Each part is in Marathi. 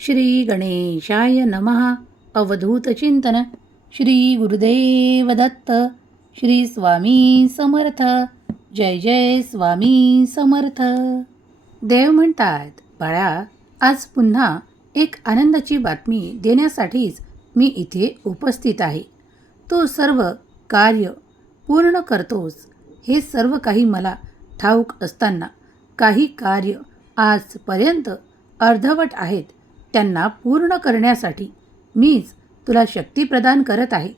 श्री गणेशाय नमः. अवधूत चिंतन. श्री गुरुदेव दत्त. श्री स्वामी समर्थ. जय जय स्वामी समर्थ. देव म्हणतात, बाळा, आज पुन्हा एक आनंदाची बातमी देण्यासाठीच मी इथे उपस्थित आहे. तू सर्व कार्य पूर्ण करतोस हे सर्व काही मला ठाऊक असताना काही कार्य आजपर्यंत अर्धवट आहेत. त्यांना पूर्ण करण्यासाठी मीच तुला शक्ती प्रदान करत आहे,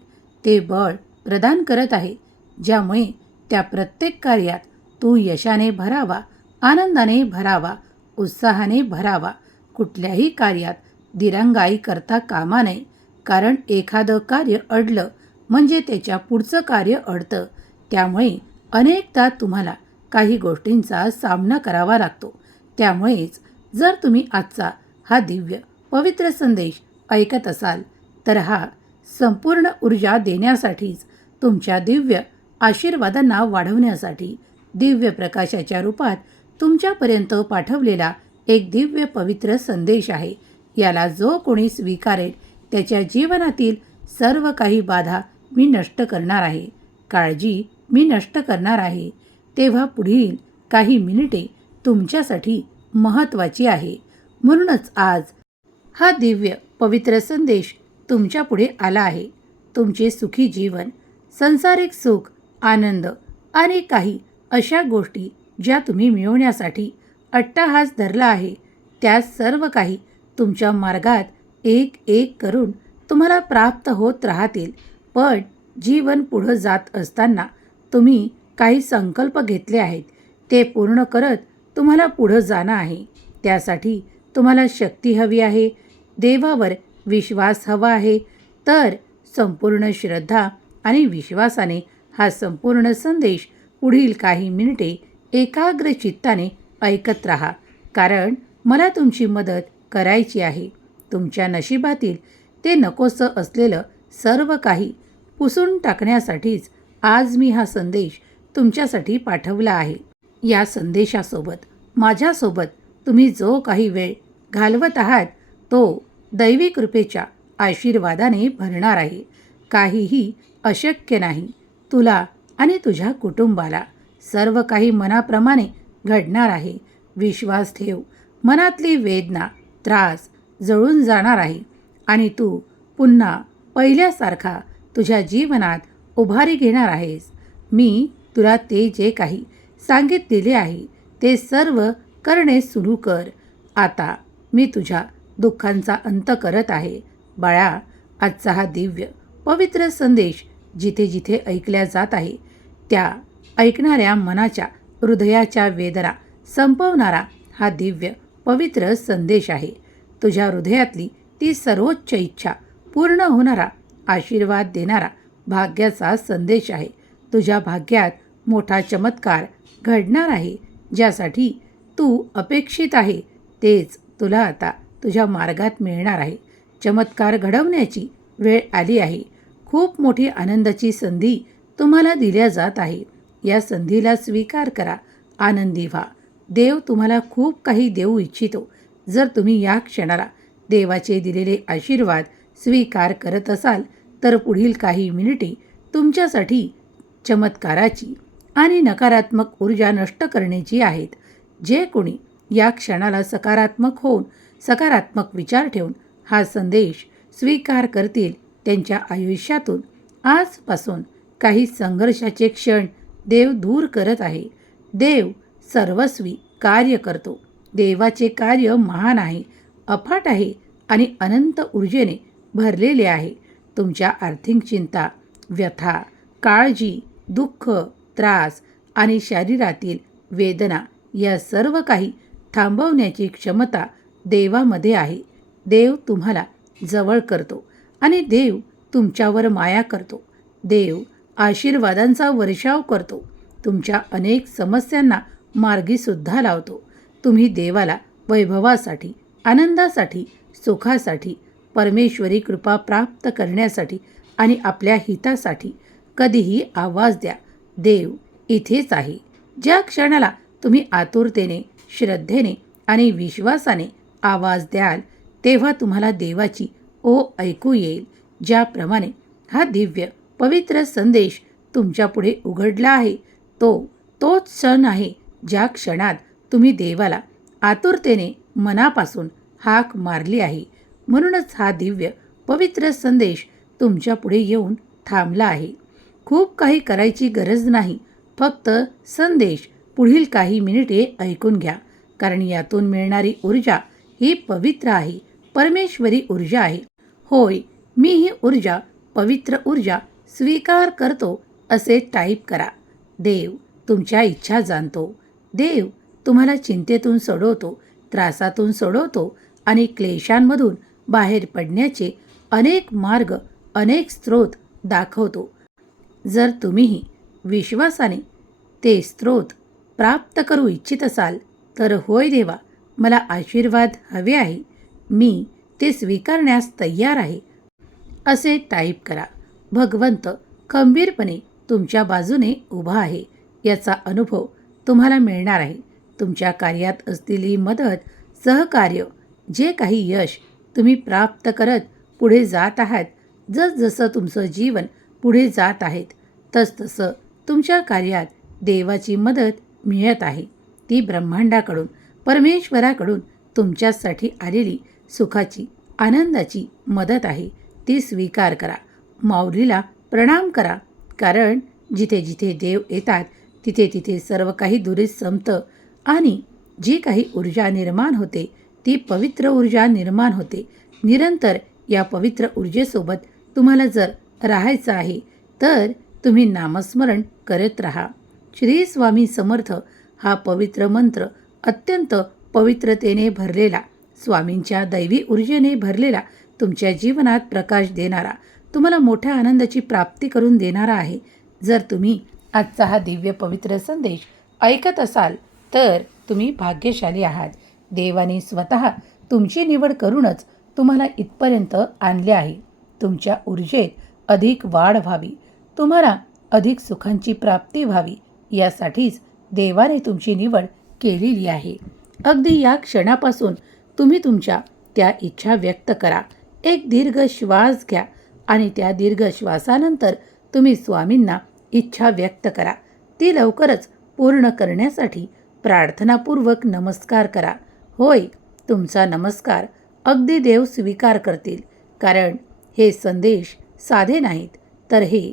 ते बळ प्रदान करत आहे, ज्यामुळे त्या प्रत्येक कार्यात तू यशाने भरावा, आनंदाने भरावा, उत्साहाने भरावा. कुठल्याही कार्यात दिरंगाई करता कामा नये, कारण एखादं कार्य अडलं म्हणजे त्याच्या पुढचं कार्य अडतं. त्यामुळे अनेकदा तुम्हाला काही गोष्टींचा सामना करावा लागतो. त्यामुळेच जर तुम्ही आजचा हा दिव्य पवित्र संदेश ऐकत असाल तर हा संपूर्ण ऊर्जा देण्यासाठीच, तुमच्या दिव्य आशीर्वादांना वाढवण्यासाठी दिव्य प्रकाशाच्या रूपात तुमच्यापर्यंत पाठवलेला एक दिव्य पवित्र संदेश आहे. याला जो कोणी स्वीकारेल त्याच्या जीवनातील सर्व काही बाधा मी नष्ट करणार आहे, काळजी मी नष्ट करणार आहे. तेव्हा पुढील काही मिनिटे तुमच्यासाठी महत्त्वाची आहे. म्हणूनच आज हा दिव्य पवित्र संदेश तुमच्या पुढे आला आहे. तुमचे सुखी जीवन, संसारिक सुख, आनंद आणि काही अशा गोष्टी ज्या तुम्ही मिळवण्यासाठी अट्टाहास धरला आहे, त्या सर्व काही तुमच्या मार्गात एक एक करून तुम्हाला प्राप्त होत राहतील. पण जीवन पुढं जात असताना तुम्ही काही संकल्प घेतले आहेत, ते पूर्ण करत तुम्हाला पुढं जाणं आहे. त्यासाठी तुम्हाला शक्ती हवी आहे, देवावर विश्वास हवा आहे. तर संपूर्ण श्रद्धा आणि विश्वासाने हा संपूर्ण संदेश पुढील काही मिनिटे एकाग्र चित्ताने ऐकत राहा, कारण मला तुमची मदत करायची आहे. तुमच्या नशिबातील ते नकोसं असलेलं सर्व काही पुसून टाकण्यासाठीच आज मी हा संदेश तुमच्यासाठी पाठवला आहे. या संदेशासोबत माझ्यासोबत तुम्ही जो काही वेळ घालवत आहात तो दैवी कृपेच्या आशीर्वादाने भरणार आहे. काहीही अशक्य नाही. तुला आणि तुझ्या कुटुंबाला सर्व काही मनाप्रमाणे घडणार आहे. विश्वास ठेव. मनातली वेदना, त्रास जळून जाणार आहे आणि तू पुन्हा पहिल्यासारखा तुझ्या जीवनात उभारी घेणार आहेस. मी तुला ते जे काही सांगितलेले आहे ते सर्व करणे सुरू कर. आता मी तुझ्या दुःखांचा अंत करत आहे. बाळा, आजचा हा दिव्य पवित्र संदेश जिथे जिथे ऐकल्या जात आहे त्या ऐकणाऱ्या मनाच्या, हृदयाच्या वेदना संपवणारा हा दिव्य पवित्र संदेश आहे. तुझ्या हृदयातली ती सर्वोच्च इच्छा पूर्ण होणारा, आशीर्वाद देणारा भाग्याचा संदेश आहे. तुझ्या भाग्यात मोठा चमत्कार घडणार आहे. ज्यासाठी तू अपेक्षित आहे तेच तुला आता तुझ्या मार्गात मिळणार आहे. चमत्कार घडवण्याची वेळ आली आहे. खूप मोठी आनंदाची संधी तुम्हाला दिल्या जात आहे. या संधीला स्वीकार करा, आनंदी व्हा. देव तुम्हाला खूप काही देऊ इच्छितो. जर तुम्ही या क्षणाला देवाचे दिलेले आशीर्वाद स्वीकार करत असाल तर पुढील काही मिनिटे तुमच्यासाठी चमत्काराची आणि नकारात्मक ऊर्जा नष्ट करण्याची आहेत. जे कोणी या क्षणाला सकारात्मक होऊन सकारात्मक विचार ठेवून हा संदेश स्वीकार करतील त्यांच्या आयुष्यातून आजपासून काही संघर्षाचे क्षण देव दूर करत आहे. देव सर्वस्वी कार्य करतो. देवाचे कार्य महान आहे, अफाट आहे आणि अनंत ऊर्जेने भरलेले आहे. तुमच्या आर्थिक चिंता, व्यथा, काळजी, दुःख, त्रास आणि शरीरातील वेदना या सर्व काही थांबवण्याची क्षमता देवामध्ये आहे. देव तुम्हाला जवळ करतो आणि देव तुमच्यावर माया करतो. देव आशीर्वादांचा वर्षाव करतो. तुमच्या अनेक समस्यांना मार्गीसुद्धा लावतो. तुम्ही देवाला वैभवासाठी, आनंदासाठी, सुखासाठी, परमेश्वरी कृपा प्राप्त करण्यासाठी आणि आपल्या हितासाठी कधीही आवाज द्या. देव इथेच आहे. ज्या क्षणाला तुम्ही आतुरतेने, श्रद्धेने आणि विश्वासाने आवाज द्याल तेव्हा तुम्हाला देवाची ओळ ऐकू येईल. ज्याप्रमाणे हा दिव्य पवित्र संदेश तुमच्यापुढे उघडला आहे, तोच क्षण आहे ज्या क्षणात तुम्ही देवाला आतुरतेने मनापासून हाक मारली आहे. म्हणूनच हा दिव्य पवित्र संदेश तुमच्यापुढे येऊन थांबला आहे. खूप काही करायची गरज नाही. फक्त संदेश पुढील काही मिनिटे ऐकून घ्या, कारण यातून मिळणारी ऊर्जा ही पवित्र आहे, परमेश्वरी ऊर्जा आहे. होय, मी ही ऊर्जा, पवित्र ऊर्जा स्वीकार करतो असे टाईप करा. देव तुमच्या इच्छा जाणतो. देव तुम्हाला चिंतेतून सोडवतो, त्रासातून सोडवतो आणि क्लेशांमधून बाहेर पडण्याचे अनेक मार्ग, अनेक स्रोत दाखवतो. जर तुम्हीही विश्वासाने ते स्रोत प्राप्त करू इच्छित असाल तर होय देवा, मला आशीर्वाद हवे आहे, मी ते स्वीकारण्यास तयार आहे असे टाईप करा. भगवंत खंबीरपणे तुमच्या बाजूने उभा आहे याचा अनुभव तुम्हाला मिळणार आहे. तुमच्या कार्यात असलेली मदत, सहकार्य, जे काही यश तुम्ही प्राप्त करत पुढे जात आहात, जसजसं तुमचं जीवन पुढे जात आहे तसतसं तुमच्या कार्यात देवाची मदत मिळत आहे. ती ब्रह्मांडाकडून, परमेश्वराकडून तुमच्यासाठी आलेली सुखाची, आनंदाची मदत आहे. ती स्वीकार करा. माऊलीला प्रणाम करा, कारण जिथे जिथे देव येतात तिथे तिथे सर्व काही दुरीत संपतं आणि जी काही ऊर्जा निर्माण होते ती पवित्र ऊर्जा निर्माण होते. निरंतर या पवित्र ऊर्जेसोबत तुम्हाला जर राहायचं आहे तर तुम्ही नामस्मरण करत राहा. श्री स्वामी समर्थ हा पवित्र मंत्र अत्यंत पवित्रतेने भरलेला, स्वामींच्या दैवी ऊर्जेने भरलेला, तुमच्या जीवनात प्रकाश देणारा, तुम्हाला मोठ्या आनंदाची प्राप्ती करून देणारा आहे. जर तुम्ही आजचा हा दिव्य पवित्र संदेश ऐकत असाल तर तुम्ही भाग्यशाली आहात. देवाने स्वतः तुमची निवड करूनच तुम्हाला इथपर्यंत आणले आहे. तुमच्या ऊर्जेत अधिक वाढ व्हावी, तुम्हाला अधिक सुखांची प्राप्ती व्हावी, यासाठीच देवाने तुमची निवड केलेली आहे. अगदी या क्षणापासून तुम्ही तुमच्या त्या इच्छा व्यक्त करा. एक दीर्घ श्वास घ्या आणि त्या दीर्घ श्वासानंतर तुम्ही स्वामींना इच्छा व्यक्त करा. ती लवकरच पूर्ण करण्यासाठी प्रार्थनापूर्वक नमस्कार करा. होय, तुमचा नमस्कार अगदी देव स्वीकार करतील, कारण हे संदेश साधे नाहीत, तर हे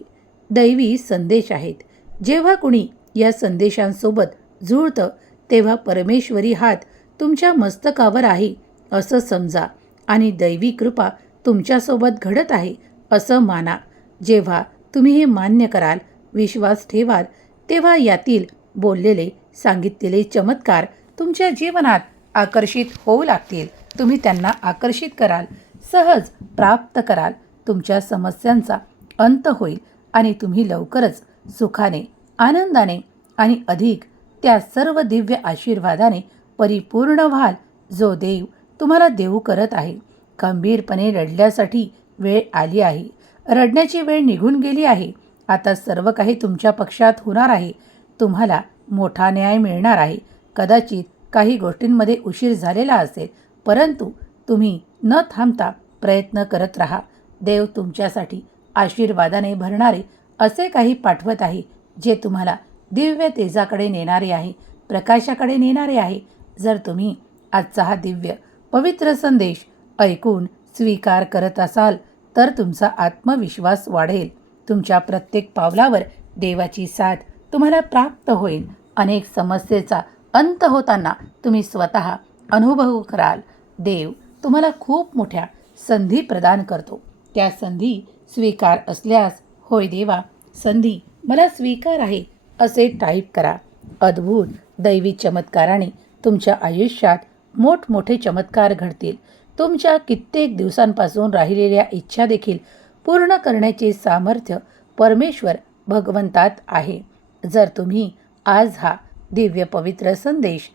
दैवी संदेश आहेत. जेव्हा कुणी या संदेशांसोबत जुळतं तेव्हा परमेश्वरी हात तुमच्या मस्तकावर आहे असं समजा आणि दैवी कृपा तुमच्यासोबत घडत आहे असं माना. जेव्हा तुम्ही हे मान्य कराल, विश्वास ठेवाल, तेव्हा यातील बोललेले, सांगितलेले चमत्कार तुमच्या जीवनात आकर्षित होऊ लागतील. तुम्ही त्यांना आकर्षित कराल, सहज प्राप्त कराल. तुमच्या समस्यांचा अंत होईल आणि तुम्ही लवकरच सुखाने, आनंदाने आणि अधिक त्या सर्व दिव्य आशीर्वादाने परिपूर्ण व्हाल, जो देव तुम्हाला देऊ करत आहे. खंबीरपणे रडण्यासाठी वेळ आली आहे. रडण्याची वेळ निघून गेली आहे. आता सर्व काही तुमच्या पक्षात होणार आहे. तुम्हाला मोठा न्याय मिळणार आहे. कदाचित काही गोष्टींमध्ये उशीर झालेला असेल, परंतु तुम्ही न थांबता प्रयत्न करत राहा. देव तुमच्यासाठी आशीर्वादाने भरणारे असे काही पाठवत आहे, जे तुम्हाला दिव्य तेजाकडे नेणारे आहे, प्रकाशाकडे नेणारे आहे. जर तुम्ही आजचा हा दिव्य पवित्र संदेश ऐकून स्वीकार करत असाल तर तुमचा आत्मविश्वास वाढेल. तुमच्या प्रत्येक पावलावर देवाची साथ तुम्हाला प्राप्त होईल. अनेक समस्येचा अंत होताना तुम्ही स्वतः अनुभव कराल. देव तुम्हाला खूप मोठ्या संधी प्रदान करतो. त्या संधी स्वीकार असल्यास, होय देवा, संधी मला स्वीकार आहे असे टाईप करा. अद्भुत दैवी चमत्काराने तुमच्या आयुष्यात मोठमोठे चमत्कार घडतील. तुमच्या कित्येक दिवसांपासून राहिलेल्या इच्छा देखील पूर्ण करण्याचे सामर्थ्य परमेश्वर भगवंतात आहे. जर तुम्ही आज हा दिव्य पवित्र संदेश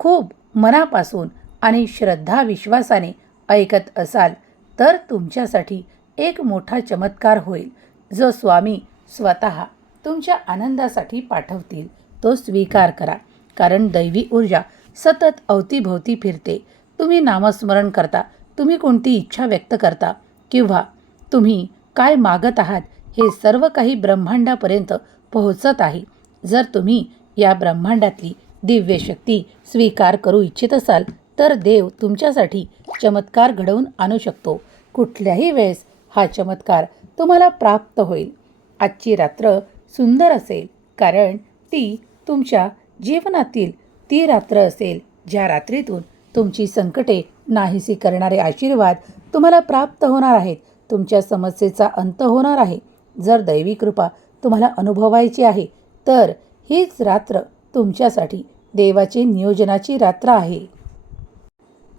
खूप मनापासून आणि श्रद्धा विश्वासाने ऐकत असाल तर तुमच्यासाठी एक मोठा चमत्कार होईल, जो स्वामी स्वतः तुमच्या आनंदासाठी पाठवतील. तो स्वीकार करा, कारण दैवी ऊर्जा सतत अवतीभोवती फिरते. तुम्ही नामस्मरण करता तुम्ही कोणती इच्छा व्यक्त करता किंवा तुम्ही काय मागत आहात हे सर्व काही ब्रह्मांडापर्यंत पोहोचत आहे. जर तुम्ही या ब्रह्मांडातली दिव्य शक्ती स्वीकार करू इच्छित असाल तर देव तुमच्यासाठी चमत्कार घडवून आणू शकतो. कुठल्याही वेळेस हा चमत्कार तुम्हाला प्राप्त होईल. आजची रात्र सुंदर असेल कारण ती तुमच्या जीवनातील ती रात्र असेल ज्या रात्रीतून तुमची संकटे नाहीसी करणारे आशीर्वाद तुम्हाला प्राप्त होणार आहेत. तुमच्या समस्येचा अंत होणार आहे. जर दैवी कृपा तुम्हाला अनुभवायची आहे तर हीच रात्र तुमच्यासाठी देवाची नियोजनाची रात्र आहे.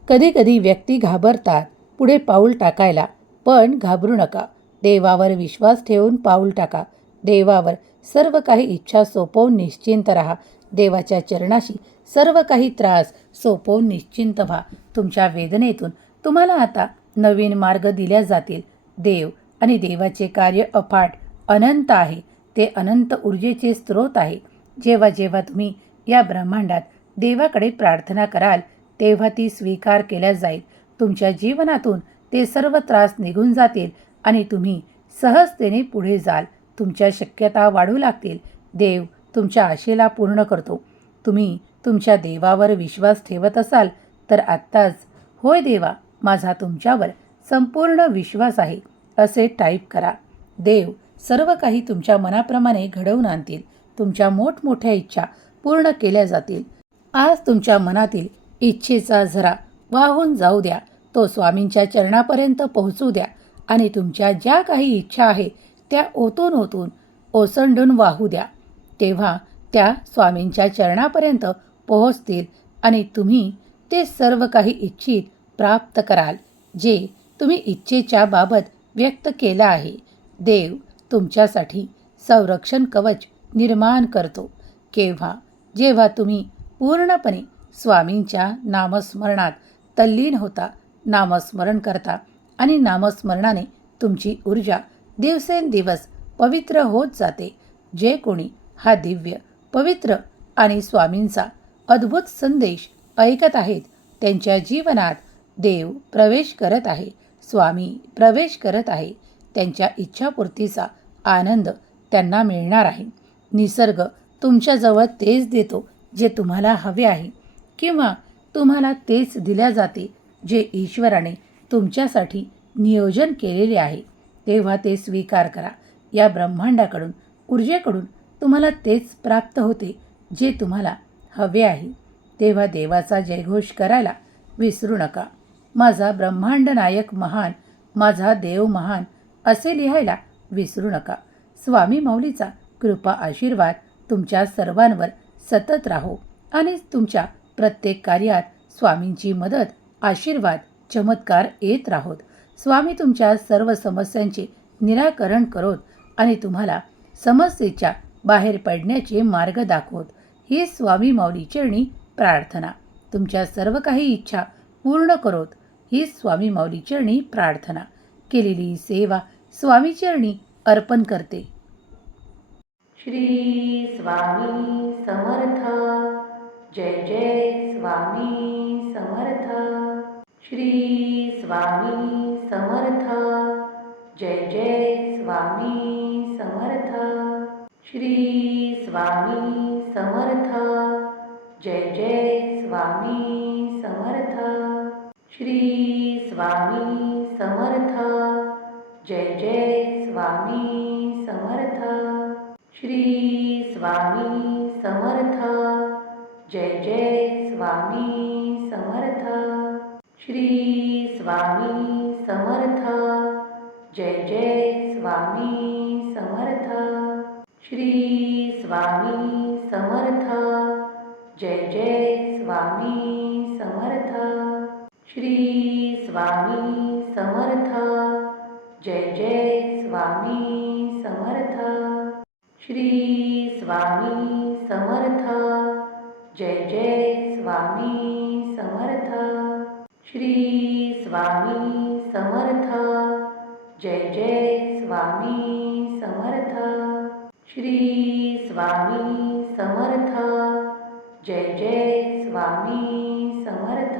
कधी कधी व्यक्ती घाबरतात पुढे पाऊल टाकायला, पण घाबरू नका. देवावर विश्वास ठेवून पाऊल टाका. देवावर सर्व काही इच्छा सोपवून निश्चिंत राहा. देवाच्या चरणाशी सर्व काही त्रास सोपवून निश्चिंत व्हा. तुमच्या वेदनेतून तुम्हाला आता नवीन मार्ग दिल्या जातील. देव आणि देवाचे कार्य अफाट अनंत आहे. ते अनंत ऊर्जेचे स्रोत आहे. जेव्हा जेव्हा तुम्ही या ब्रह्मांडात देवाकडे प्रार्थना कराल तेव्हा ती स्वीकार केल्या जाईल. तुमच्या जीवनातून ते सर्व त्रास निघून जातील आणि तुम्ही सहजतेने पुढे जाल. तुमच्या शक्यता वाढू लागतील. देव तुमच्या आशेला पूर्ण करतो. तुम्ही तुमच्या देवावर विश्वास ठेवत असाल तर आत्ताच होय देवा, माझा तुमच्यावर संपूर्ण विश्वास आहे असे टाईप करा. देव सर्व काही तुमच्या मनाप्रमाणे घडवून आणतील. तुमच्या मोठमोठ्या इच्छा पूर्ण केल्या जातील. आज तुमच्या मनातील इच्छेचा झरा वाहून जाऊ द्या. तो स्वामींच्या चरणापर्यंत पोहोचू द्या आणि तुमच्या ज्या काही इच्छा आहे त्या ओतून ओसंडून वाहू द्या. तेव्हा त्या स्वामींच्या चरणापर्यंत पोहोचतील आणि तुम्ही ते सर्व काही इच्छित प्राप्त कराल जे तुम्ही इच्छेच्या बाबत व्यक्त केलं आहे. देव तुमच्यासाठी संरक्षण कवच निर्माण करतो. जेव्हा तुम्ही पूर्णपणे स्वामींच्या नामस्मरणात तल्लीन होता, नामस्मरण करता आणि नामस्मरणाने तुमची ऊर्जा दिवसेंदिवस पवित्र होत जाते. जे कोणी हा दिव्य पवित्र आणि स्वामींचा अद्भुत संदेश ऐकत आहेत त्यांच्या जीवनात देव प्रवेश करत आहे. स्वामी प्रवेश करत आहे. त्यांच्या इच्छापूर्तीचा आनंद त्यांना मिळणार आहे. निसर्ग तुमच्याजवळ तेच देतो जे तुम्हाला हवे आहे किंवा तुम्हाला तेच दिल्या जाते जे ईश्वराने तुमच्यासाठी नियोजन केलेले आहे. तेव्हा ते स्वीकार करा. या ब्रह्मांडाकडून ऊर्जेकडून तुम्हाला तेच प्राप्त होते जे तुम्हाला हवे आहे. तेव्हा देवाचा जयघोष करायला विसरू नका. माझा ब्रह्मांड नायक महान, माझा देव महान असे लिहायला विसरू नका. स्वामी माऊलीचा कृपा आशीर्वाद तुमच्या सर्वांवर सतत राहो आणि तुमच्या प्रत्येक कार्यात स्वामींची मदत, आशीर्वाद, चमत्कार येत राहोत. स्वामी तुमच्या सर्व समस्यांचे निराकरण करोत आणि तुम्हाला समस्येच्या बाहेर पडण्याचे मार्ग दाखवत. ही स्वामी माऊली चरणी प्रार्थना. तुमच्या सर्व काही इच्छा पूर्ण करोत. ही स्वामी माऊली चरणी प्रार्थना. केलेली सेवा स्वामी चरणी अर्पण करते. श्री स्वामी समर्थ. जय जय स्वामी समर्थ. श्री स्वामी समर्थ. जय जय स्वामी समर्थ. श्री स्वामी समर्थ. जय जय स्वामी समर्थ. श्री स्वामी समर्थ. जय जय स्वामी समर्थ. श्री स्वामी समर्थ. जय जय स्वामी समर्थ. श्री स्वामी समर्थ. जय जय स्वामी समर्थ. श्री स्वामी समर्थ. जय जय स्वामी समर्थ. श्री स्वामी समर्थ. जय जय स्वामी समर्थ. श्री स्वामी समर्थ. जय जय स्वामी समर्थ. श्री स्वामी समर्थ. जय जय स्वामी समर्थ. श्री स्वामी समर्थ. जय जय स्वामी समर्थ.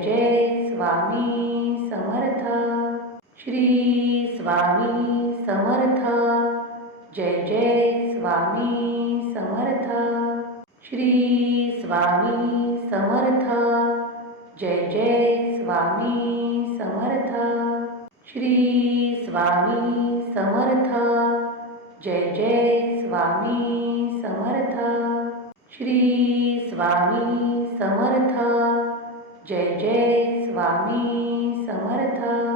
जय स्वामी समर्थ. श्री स्वामी समर्थ. जय जय स्वामी समर्थ. श्री स्वामी समर्थ. जय जय स्वामी समर्थ. श्री स्वामी समर्थ. जय जय स्वामी समर्थ. श्री स्वामी समर्थ. जय जय स्वामी समर्थ.